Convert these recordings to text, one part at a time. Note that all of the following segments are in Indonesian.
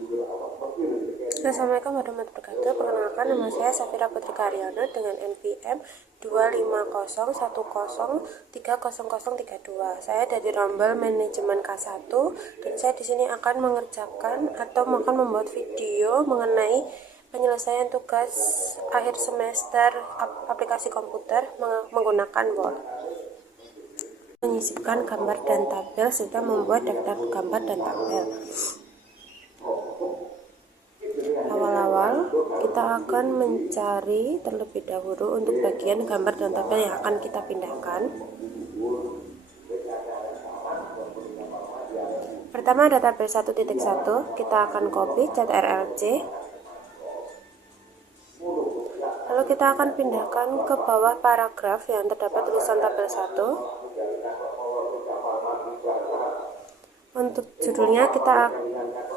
Assalamualaikum warahmatullahi wabarakatuh. Perkenalkan, nama saya Safira Putri Karyono dengan NPM 25010300032. Saya dari Rombel Manajemen K1 dan saya di sini akan mengerjakan atau akan membuat video mengenai penyelesaian tugas akhir semester aplikasi komputer menggunakan Word. Menyisipkan gambar dan tabel serta membuat daftar gambar dan tabel. Awal-awal kita akan mencari terlebih dahulu untuk bagian gambar dan tabel yang akan kita pindahkan. Pertama ada tabel 1.1, kita akan copy CTRL-C. Lalu kita akan pindahkan ke bawah paragraf yang terdapat tulisan tabel 1. Untuk judulnya kita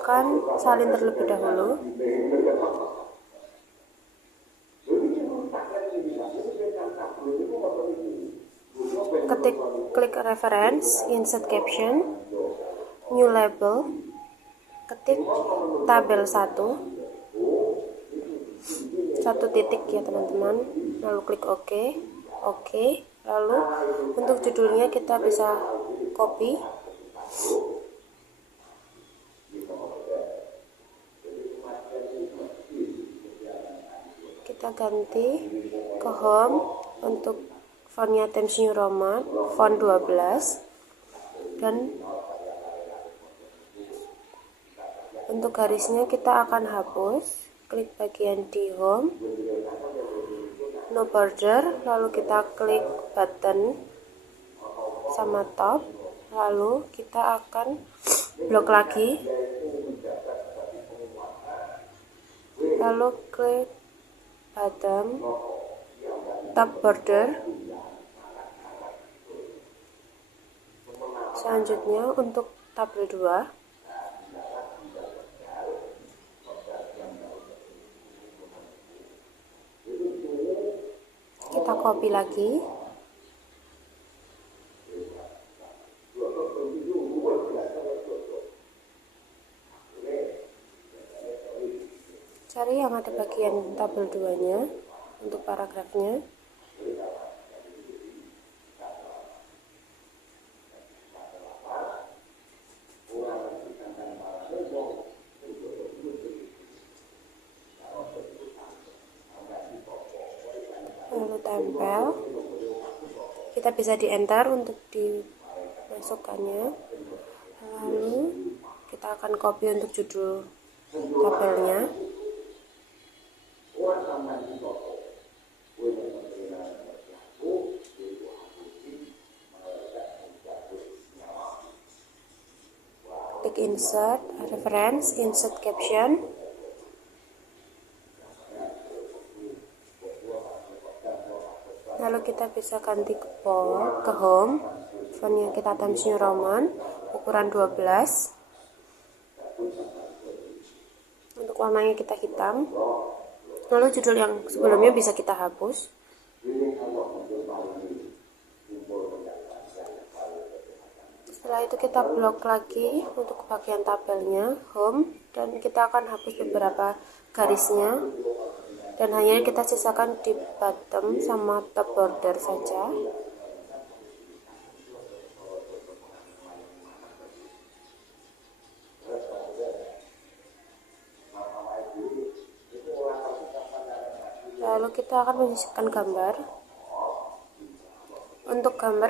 akan salin terlebih dahulu. Klik reference, insert caption, new label, ketik tabel 1, satu titik ya teman-teman, lalu klik OK. Lalu untuk judulnya kita bisa copy, kita ganti ke home. Untuk fontnya Times New Roman, font 12, dan untuk garisnya kita akan hapus. Klik bagian di home, no border, lalu kita klik button sama top, lalu kita akan blok lagi, lalu klik bottom, top border. Selanjutnya untuk tabel 2, kita copy lagi, cari yang ada bagian tabel 2 nya untuk paragrafnya. Lalu tempel, kita bisa di enter untuk dimasukkannya. Lalu kita akan copy untuk judul tabelnya. Klik insert, reference, insert caption. Lalu kita bisa ganti ke home, fontnya kita Times New Roman, ukuran 12. Untuk warnanya kita hitam. Lalu judul yang sebelumnya bisa kita hapus. Setelah itu kita blok lagi untuk bagian tabelnya, home, dan kita akan hapus beberapa garisnya. Dan hanya kita sisakan di bottom sama top border saja. Lalu kita akan menyisipkan gambar. Untuk gambar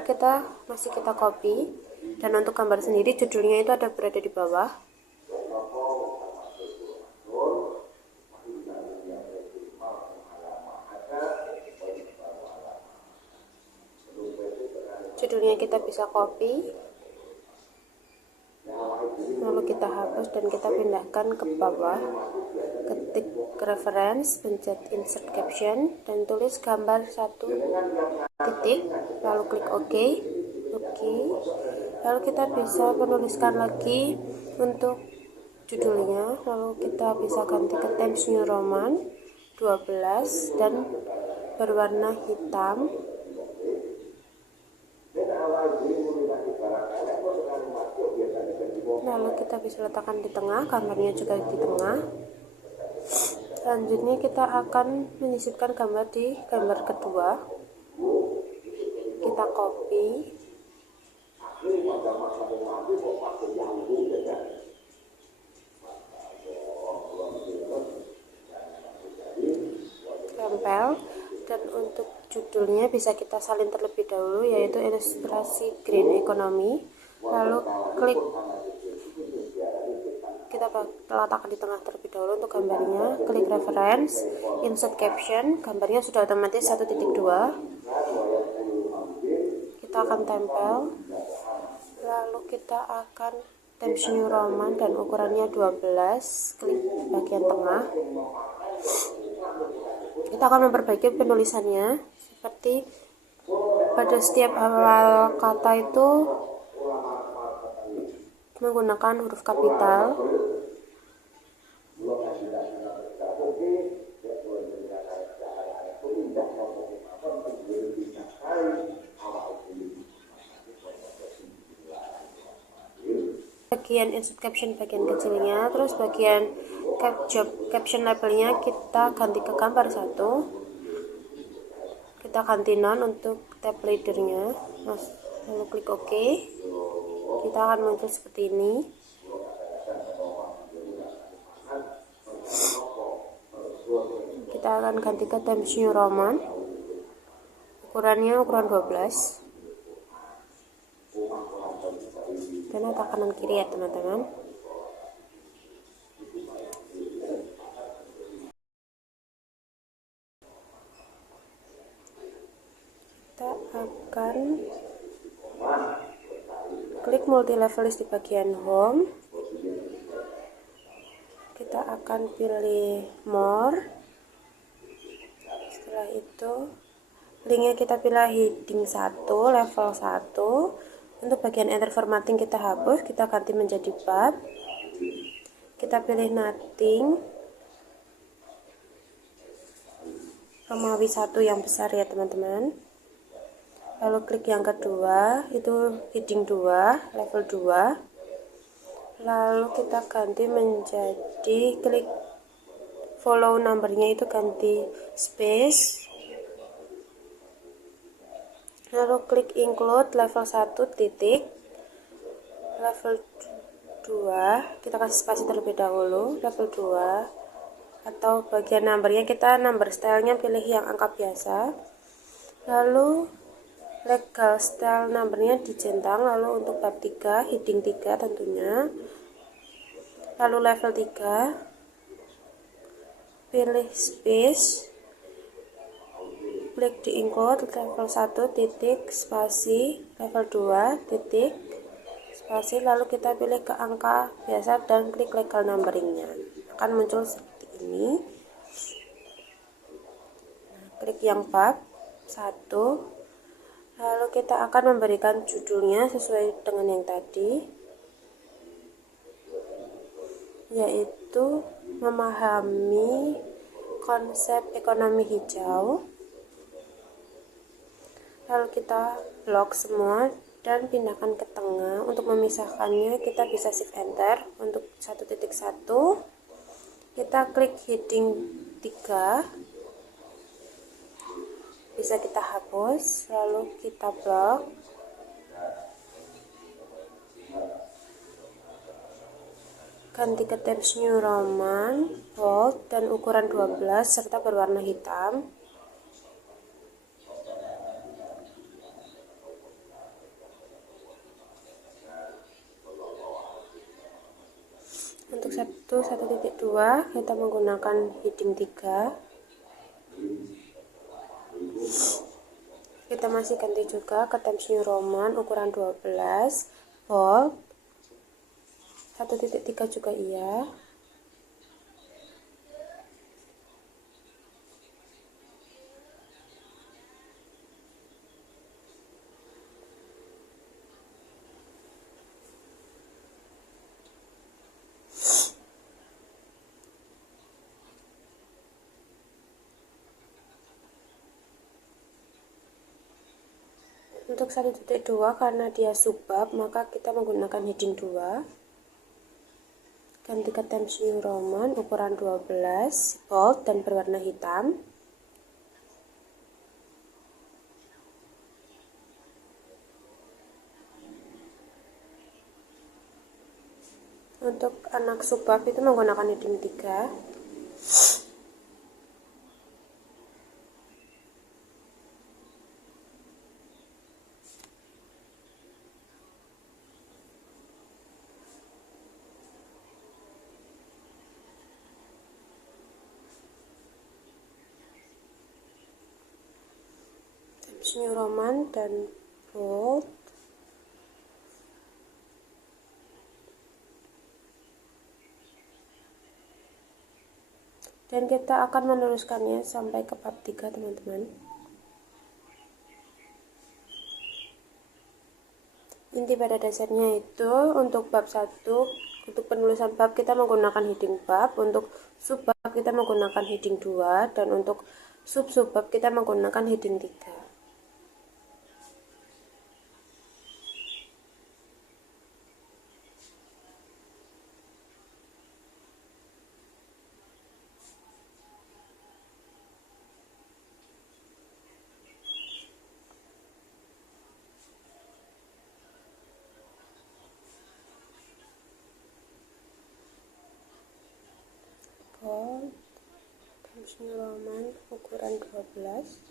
masih kita copy, dan untuk gambar sendiri judulnya itu berada di bawah. Judulnya kita bisa copy, lalu kita hapus dan kita pindahkan ke bawah. Ketik reference, pencet insert caption, dan tulis gambar 1 titik, lalu klik OK. Lalu kita bisa menuliskan lagi untuk judulnya, lalu kita bisa ganti ke Times New Roman 12 dan berwarna hitam. lalu kita bisa letakkan di tengah, gambarnya juga di tengah. Selanjutnya kita akan menyisipkan gambar di gambar kedua. Kita copy, tempel, dan untuk judulnya bisa kita salin terlebih dahulu, yaitu ilustrasi green economy. Lalu klik, kita letakkan di tengah terlebih dahulu untuk gambarnya. Klik reference, insert caption, gambarnya sudah otomatis 1.2. Kita akan tempel, lalu kita akan Times New Roman dan ukurannya 12. Klik bagian tengah. Kita akan memperbaiki penulisannya, seperti pada setiap awal kata itu menggunakan huruf kapital. Bagian insert caption bagian kecilnya, terus bagian caption labelnya kita ganti ke gambar 1. Kita ganti none untuk tab leadernya, lalu klik OK. Kita akan muncul seperti ini. Kita akan ganti ke Times New Roman, ukurannya ukuran 12. Dan letak kanan kiri ya teman-teman. Kita akan klik multi level list di bagian home. Kita akan pilih more. Setelah itu linknya kita pilih heading 1, level 1. Untuk bagian enter formatting kita hapus, kita ganti menjadi bab. Kita pilih nothing, Romawi 1 yang besar ya teman-teman. Lalu klik yang kedua, itu heading 2, level 2. Lalu kita ganti menjadi klik follow numbernya itu ganti space. Lalu klik include level 1 titik, level 2, kita kasih spasi terlebih dahulu, level 2, atau bagian numbernya kita number stylenya pilih yang angka biasa. Lalu legal style numbernya dicentang, lalu untuk bab 3, heading 3 tentunya. Lalu level 3, pilih space, klik di include level 1 titik spasi, level 2 titik spasi, lalu kita pilih ke angka biasa dan klik legal numberingnya, akan muncul seperti ini. Klik yang bab 1, lalu kita akan memberikan judulnya sesuai dengan yang tadi, yaitu memahami konsep ekonomi hijau. Lalu kita blok semua dan pindahkan ke tengah. Untuk memisahkannya kita bisa shift enter. Untuk 1.1 kita klik heading 3, bisa kita hapus, lalu kita blok. Ganti ke Times New Roman, bold, dan ukuran 12 serta berwarna hitam. Untuk 1.2 kita menggunakan heading 3. Kita masih ganti juga ke Times New Roman ukuran 12, bold. 1.3 juga iya. Untuk 1.2 karena dia subbab, maka kita menggunakan heading 2. ganti ke Times New Roman ukuran 12, bold dan berwarna hitam. Untuk anak subbab itu menggunakan heading 3. Times New Roman dan bold. Dan kita akan meneruskannya sampai ke bab 3, teman-teman. Inti pada dasarnya itu untuk bab 1, untuk penulisan bab kita menggunakan heading bab, untuk subbab kita menggunakan heading 2, dan untuk sub-subbab kita menggunakan heading 3. Times New Roman ukuran 12.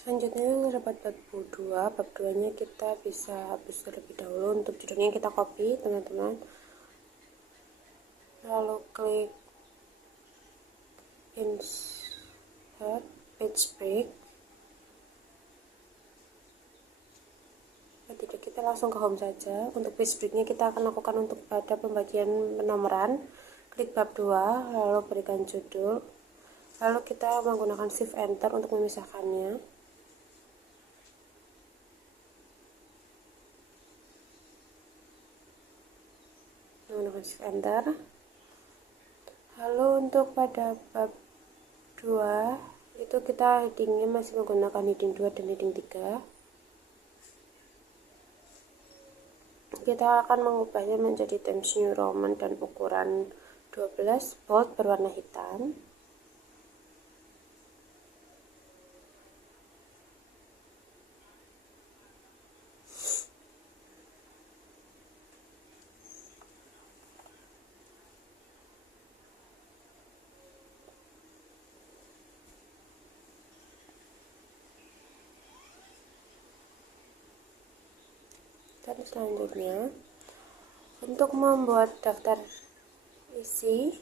Selanjutnya dapat bab 2. Bab 2 nya kita bisa habis terlebih dahulu. Untuk judulnya kita copy, teman-teman, lalu klik insert page break. Tidak, kita langsung ke home saja. Untuk page breaknya kita akan lakukan untuk pada pembagian penomoran. Klik bab 2, lalu berikan judul, lalu kita menggunakan shift enter untuk memisahkannya. Menggunakan shift enter. Lalu untuk pada bab 2 itu kita headingnya masih menggunakan heading 2 dan heading 3. Kita akan mengubahnya menjadi Times New Roman dan ukuran 12, bold berwarna hitam. Dan selanjutnya untuk membuat daftar isi,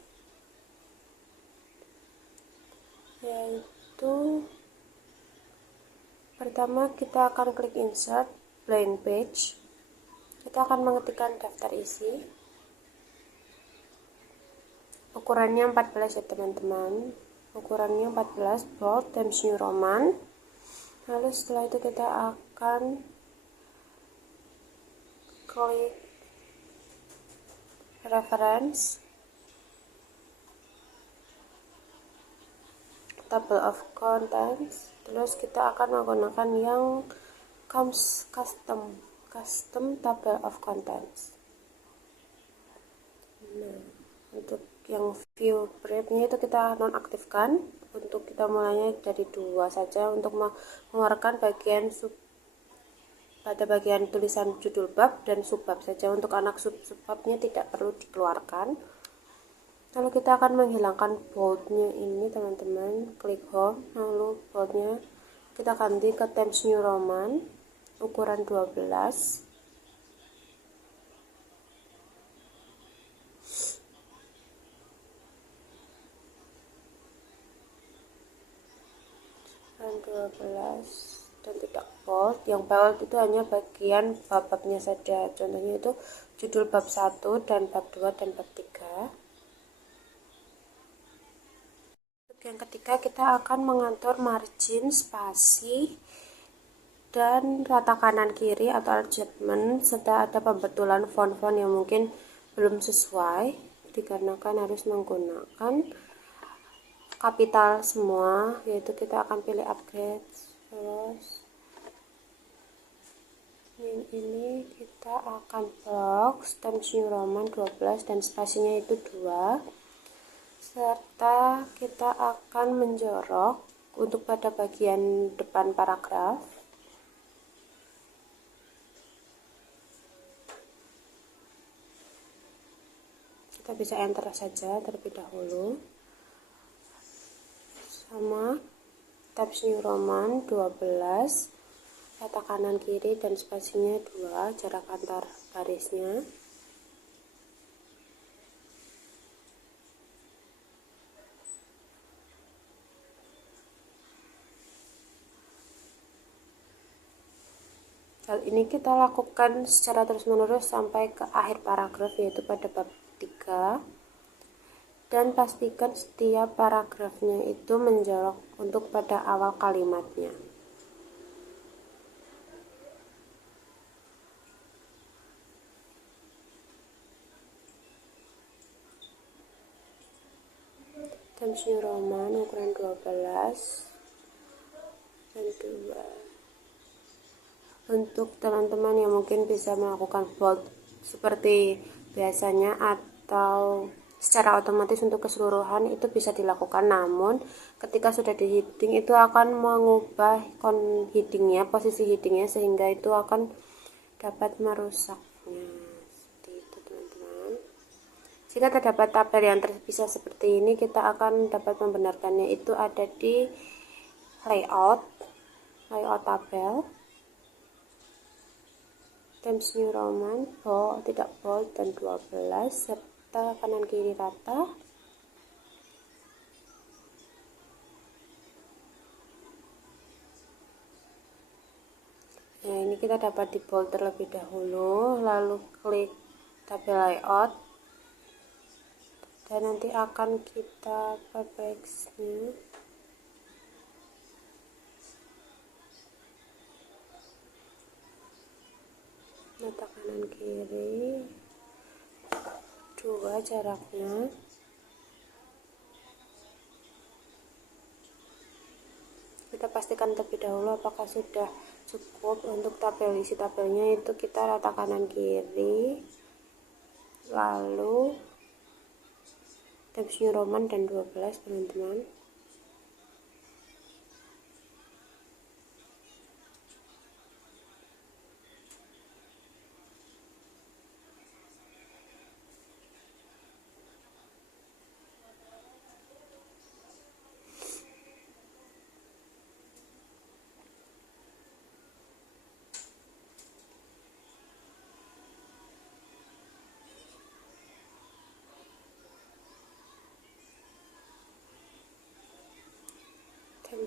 yaitu pertama kita akan klik insert blank page. Kita akan mengetikkan daftar isi, ukurannya 14 ya teman-teman, ukurannya 14 bold Times New Roman. Lalu setelah itu kita akan klik reference, table of contents, terus kita akan menggunakan yang custom table of contents. Nah, untuk yang view briefnya itu kita nonaktifkan. Untuk kita mulainya dari 2 saja untuk mengeluarkan bagian pada bagian tulisan judul bab dan subbab saja. Untuk anak subbabnya tidak perlu dikeluarkan. Lalu kita akan menghilangkan boldnya ini teman-teman, klik home, lalu boldnya kita ganti ke Times New Roman ukuran 12. Dan tidak bold. Yang bold itu hanya bagian bab-babnya saja. Contohnya itu judul bab 1 dan bab 2 dan bab 3. Untuk yang ketiga kita akan mengatur margin, spasi, dan rata kanan kiri atau adjustment, serta ada pembetulan font-font yang mungkin belum sesuai, dikarenakan harus menggunakan kapital semua, yaitu kita akan pilih upgrade. Terus ini kita akan blok Times New Roman 12 dan spasinya itu 2, serta kita akan menjorok untuk pada bagian depan paragraf. Kita bisa enter saja terlebih dahulu. Sama Times New Roman 12, rata kanan kiri dan spasinya 2, jarak antar barisnya. Hal ini kita lakukan secara terus-menerus sampai ke akhir paragraf, yaitu pada bab 3. Dan pastikan setiap paragrafnya itu menjorok untuk pada awal kalimatnya. Times New Roman ukuran 12 dan 2. Untuk teman-teman yang mungkin bisa melakukan bold seperti biasanya atau secara otomatis untuk keseluruhan itu bisa dilakukan, namun ketika sudah di heading itu akan mengubah headingnya, posisi headingnya, sehingga itu akan dapat merusaknya. Seperti itu teman-teman. Jika terdapat tabel yang terpisah seperti ini, kita akan dapat membenarkannya. Itu ada di layout tabel, Times New Roman, bold, tidak bold, dan 12, serta kanan kiri rata. Nah, ini kita dapat di bold terlebih dahulu, lalu klik tabel layout, dan nanti akan kita perbaiki. Rata kanan kiri 2 jaraknya. Kita pastikan terlebih dahulu apakah sudah cukup. Untuk tabel, isi tabelnya itu kita rata kanan kiri, lalu Times New Roman dan 12 teman-teman.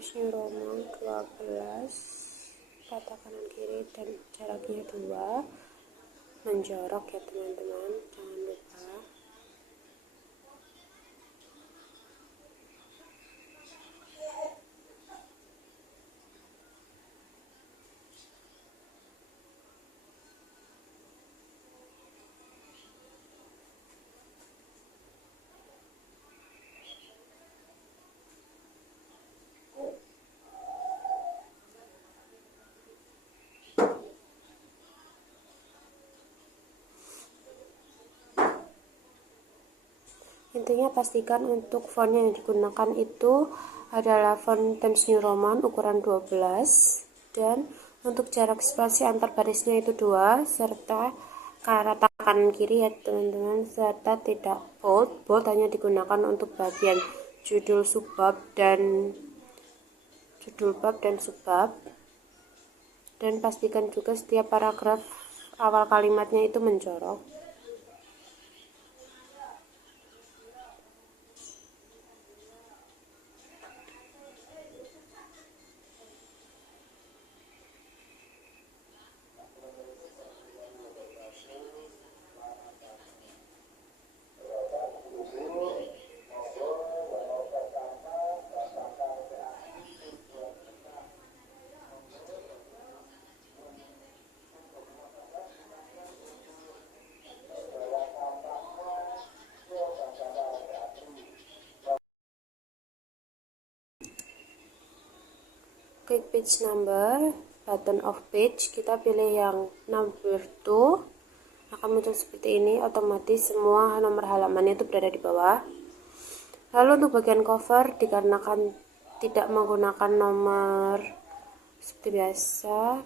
Times New Roman 12, rata kanan kiri dan jaraknya 2, menjorok ya teman-teman, jangan lupa. Intinya pastikan untuk font yang digunakan itu adalah font Times New Roman ukuran 12, dan untuk jarak spasi antar barisnya itu 2, serta rata kanan kiri ya teman-teman, serta tidak bold. Bold hanya digunakan untuk bagian judul subbab dan subbab. Dan pastikan juga setiap paragraf awal kalimatnya itu menjorok. Klik page number, button of page, kita pilih yang number 2, akan muncul seperti ini. Otomatis semua nomor halamannya itu berada di bawah. Lalu untuk bagian cover, dikarenakan tidak menggunakan nomor seperti biasa,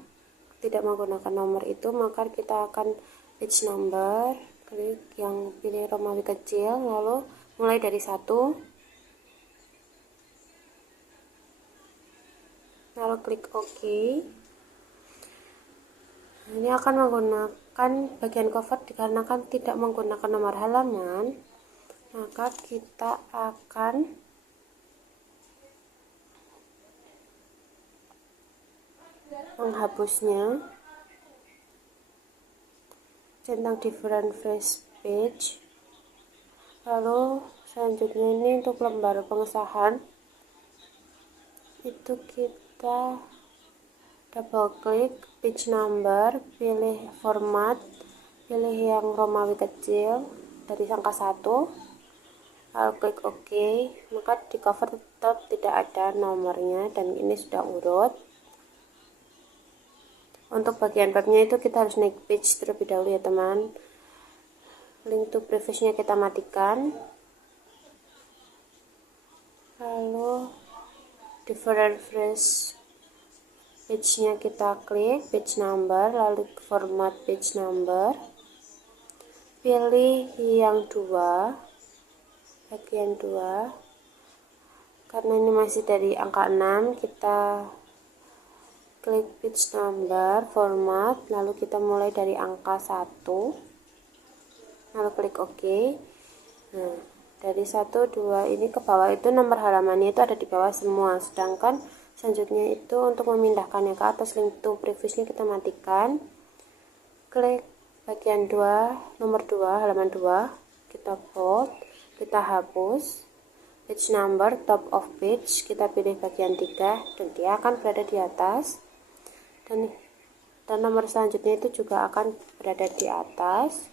tidak menggunakan nomor itu, maka kita akan page number, klik yang pilih Romawi kecil, lalu mulai dari 1, lalu klik OK. Ini akan menggunakan bagian cover, dikarenakan tidak menggunakan nomor halaman, maka kita akan menghapusnya. Centang different phrase page. Lalu selanjutnya ini untuk lembar pengesahan, itu kita double klik page number, pilih format, pilih yang Romawi kecil dari angka 1, lalu klik OK. Maka di cover tetap tidak ada nomornya dan ini sudah urut. Untuk bagian babnya itu kita harus naik page terlebih dahulu ya teman. Link to previousnya kita matikan, lalu different phrase page-nya kita klik page number, lalu format page number, pilih yang 2, bagian 2. Karena ini masih dari angka 6, kita klik page number, format, lalu kita mulai dari angka 1, lalu klik OK. Nah, dari 1, 2 ini ke bawah itu nomor halamannya itu ada di bawah semua, sedangkan selanjutnya itu untuk memindahkannya ke atas, link to previousnya kita matikan, klik bagian 2, nomor 2, halaman 2, kita bold, kita hapus page number, top of page, kita pilih bagian 3 dan dia akan berada di atas, dan nomor selanjutnya itu juga akan berada di atas.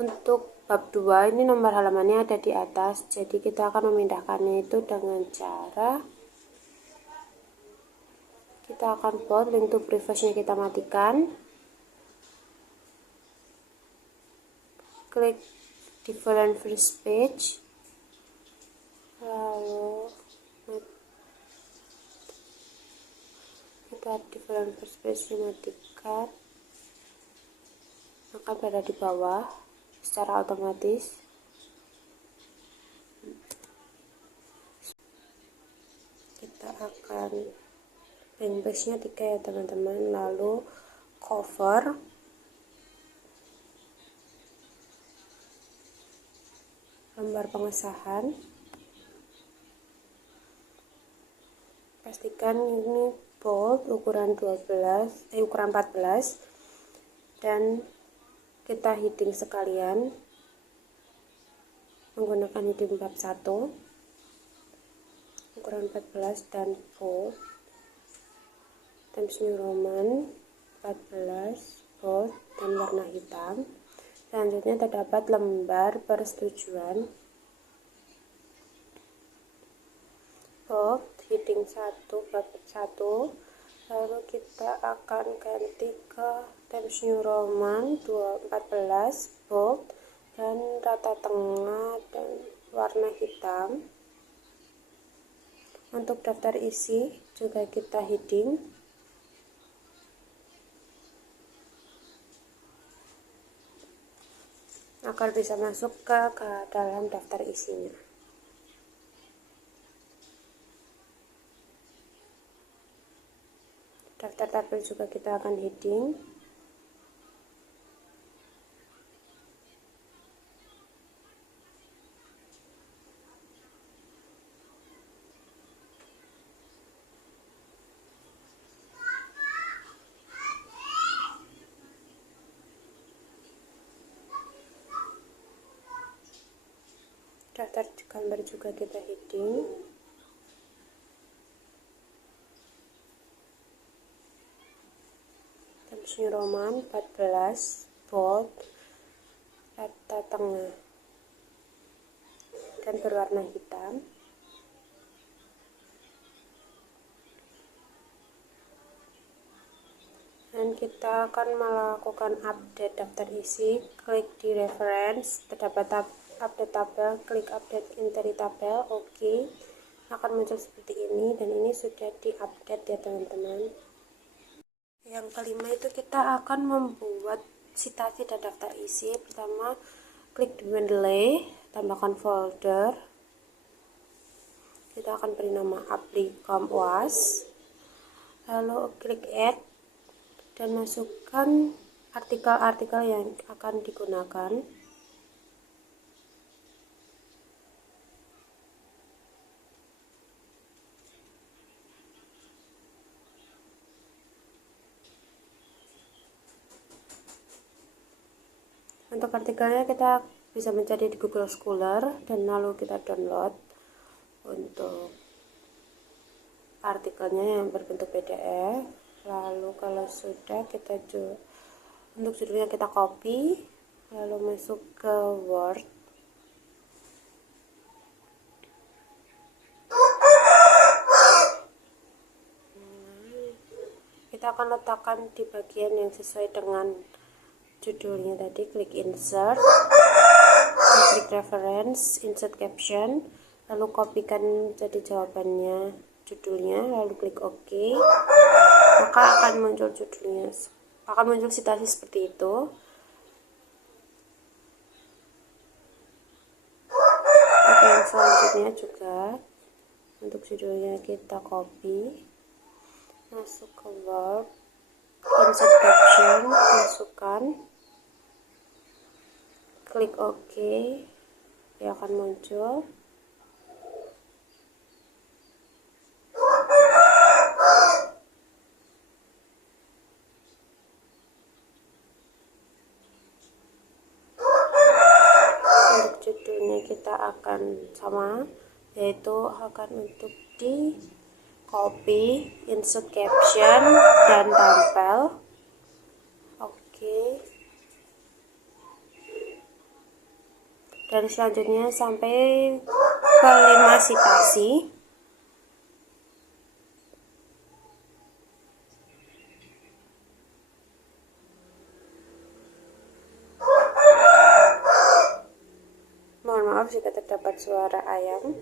Untuk bab 2 ini nomor halamannya ada di atas, jadi kita akan memindahkannya itu dengan cara kita akan bold, link to previousnya kita matikan, klik different first page, lalu kita different first page dimatikan, akan berada di bawah secara otomatis. Kita akan backslash-nya 3 ya teman-teman, lalu cover, lembar pengesahan. Pastikan ini bold ukuran 14 dan kita heading sekalian menggunakan heading bab 1 ukuran 14 dan bold, Times New Roman 14 bold dan warna hitam. Selanjutnya terdapat lembar persetujuan bold heading 1 bab 1, lalu kita akan ganti ke Times New Roman 14 bold dan rata tengah dan warna hitam. Untuk daftar isi juga kita heading agar bisa masuk ke dalam daftar isinya. Daftar tabel juga kita akan heading. Daftar gambar juga kita heading. Times New Roman 14 bold rata tengah dan berwarna hitam. Dan kita akan melakukan update daftar isi. Klik di reference, terdapat update tabel, klik update entry tabel, oke. Akan muncul seperti ini, dan ini sudah diupdate ya teman-teman. Yang kelima itu kita akan membuat citasi dan daftar isi. Pertama, klik di Mendeley, tambahkan folder. Kita akan beri nama Applicom UAS, lalu klik add dan masukkan artikel-artikel yang akan digunakan. Untuk artikelnya kita bisa mencari di Google Scholar dan lalu kita download untuk artikelnya yang berbentuk PDF. Lalu kalau sudah kita untuk judulnya kita copy, lalu masuk ke Word. Kita akan letakkan di bagian yang sesuai dengan judulnya tadi. Klik insert, klik reference, insert caption, lalu kopikan jadi jawabannya, judulnya, lalu klik OK. Maka akan muncul judulnya, akan muncul citasi seperti itu. Oke, yang selanjutnya juga untuk judulnya kita copy, masuk ke Word, insert caption, masukkan, klik OK, dia akan muncul. Untuk judulnya kita akan sama, yaitu akan untuk di copy, insert caption, dan tempel. Oke. Dan selanjutnya sampai ke 5 citasi. Mohon maaf jika terdapat suara ayam.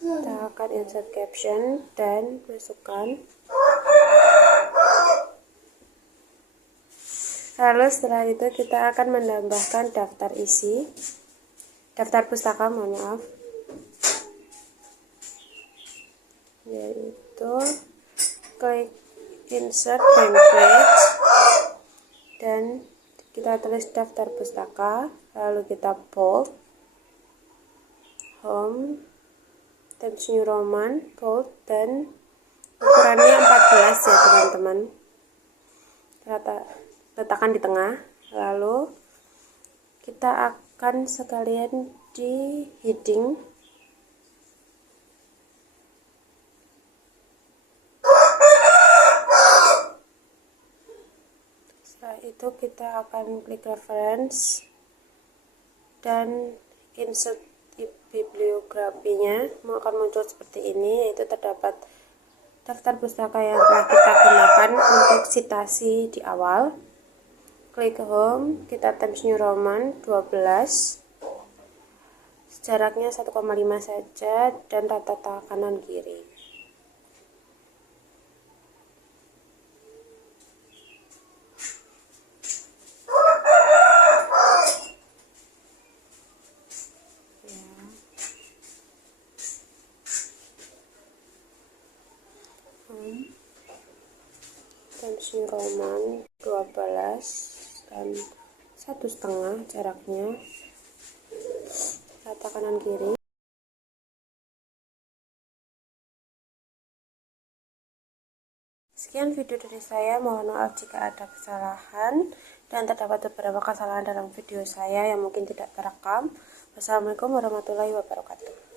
Kita akan insert caption dan masukkan. Lalu setelah itu kita akan menambahkan daftar isi, daftar pustaka, mohon maaf. yaitu klik insert home page dan kita tulis daftar pustaka, lalu kita bold, home, Times New Roman, bold, dan ukurannya 14 ya teman-teman. Letakkan di tengah, lalu kita akan sekalian di heading. Setelah itu kita akan klik reference dan insert bibliografinya akan muncul seperti ini, yaitu terdapat daftar pustaka yang telah kita gunakan untuk citasi di awal. Klik home, kita Times New Roman 12, jaraknya 1,5 saja dan rata kanan kiri. Times New Roman 12 dan 1,5 jaraknya, rata kanan kiri. Sekian video dari saya, mohon maaf jika ada kesalahan dan terdapat beberapa kesalahan dalam video saya yang mungkin tidak terekam. Wassalamualaikum warahmatullahi wabarakatuh.